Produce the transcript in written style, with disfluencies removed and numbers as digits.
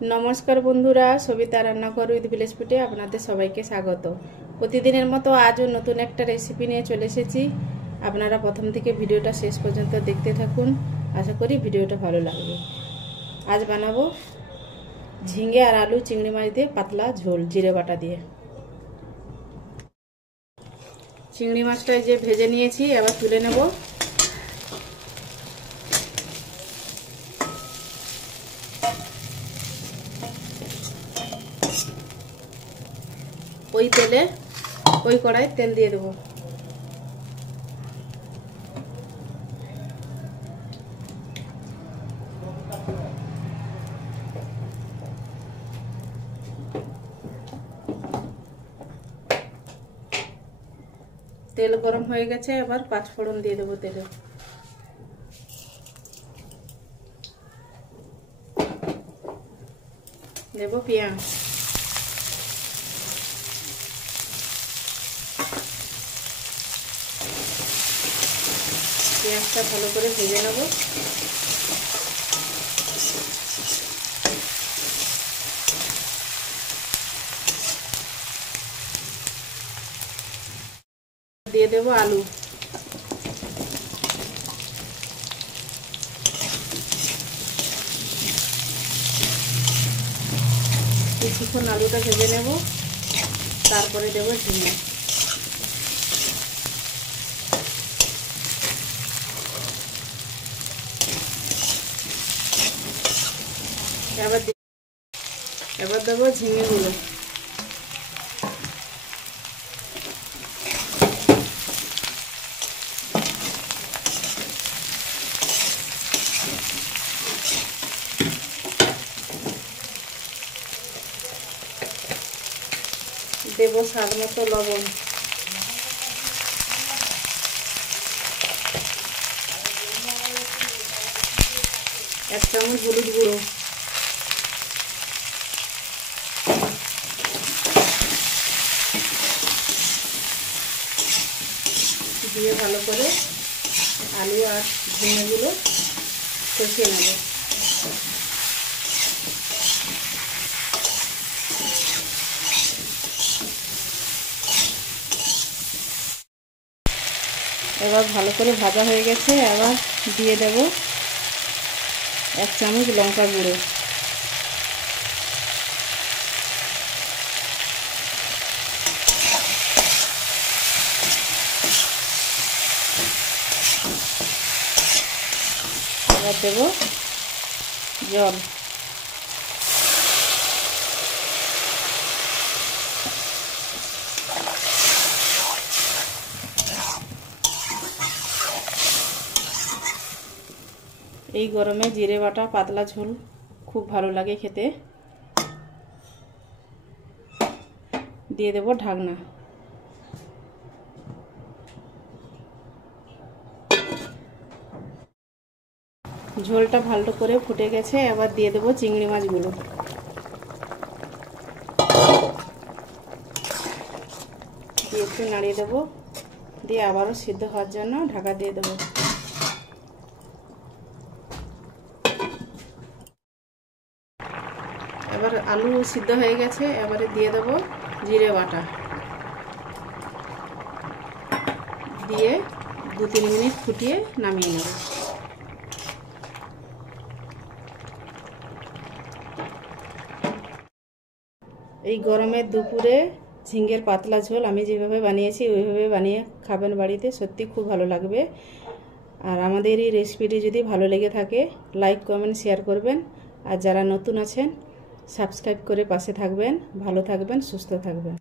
নমস্কার বন্ধুরা, সবিতা রান্নাঘর উইথ ভিলেজ ফুডে আপনাদের সবাইকে স্বাগত। প্রতিদিনের মতো আজও নতুন একটা রেসিপি নিয়ে চলে এসেছি। আপনারা প্রথম থেকে ভিডিওটা শেষ পর্যন্ত দেখতে থাকুন, আশা করি ভিডিওটা ভালো লাগবে। আজ বানাবো ঝিঙে আর আলু চিংড়ি মাছ দিয়ে পাতলা ঝোল জিরে বাটা দিয়ে। চিংড়ি মাছটা যে ভেজে নিয়েছি, এবার তুলে নেব। ওই তেলে ওই কড়াই তেল দিয়ে দেবো। তেল গরম হয়ে গেছে, এবার পাঁচ ফোড়ন দিয়ে দেবো তেলে। দেবো পেঁয়াজ, পেঁয়াজটা ভালো করে ভেজে নেব। দিয়ে দেব আলু, কিছুক্ষণ আলুটা ভেজে নেব, তারপরে দেব ঝিঙে। এবার দেবো ঝিঙেগুলো। দেব স্বাদ মতো লবণ, এক চামচ হলুদ গুঁড়ো, দিয়ে ভালো করে আলু আর ঝিঙেগুলো কষিয়ে নেব। এবার ভালো করে ভাজা হয়ে গেছে, এবার দিয়ে দেব এক চামচ লঙ্কা গুঁড়ো, এবার দেব জল। এই গরমে জিরে বাটা পাতলা ঝোল খুব ভালো লাগে খেতে। দিয়ে দেব ঢাকনা। ঝোলটা ভালো করে ফুটে গেছে, এবার দিয়ে দেব চিংড়ি মাছগুলো। দিয়ে একটু নাড়িয়ে দেবো, দিয়ে আবারও সিদ্ধ হওয়ার জন্য ঢাকা দিয়ে দেবো। এবার আলু সিদ্ধ হয়ে গেছে, এবারে দিয়ে দেবো জিরে বাটা, দিয়ে 2-3 মিনিট ফুটিয়ে নামিয়ে নেব। এই গরমের দুপুরে ঝিঙের পাতলা ঝোল আমি যেভাবে বানিয়েছি ওইভাবে বানিয়ে খাবেন বাড়িতে, সত্যি খুব ভালো লাগবে। আর আমাদের এই রেসিপিটি যদি ভালো লেগে থাকে লাইক কমেন্ট শেয়ার করবেন, আর যারা নতুন আছেন সাবস্ক্রাইব করে পাশে থাকবেন। ভালো থাকবেন, সুস্থ থাকবেন।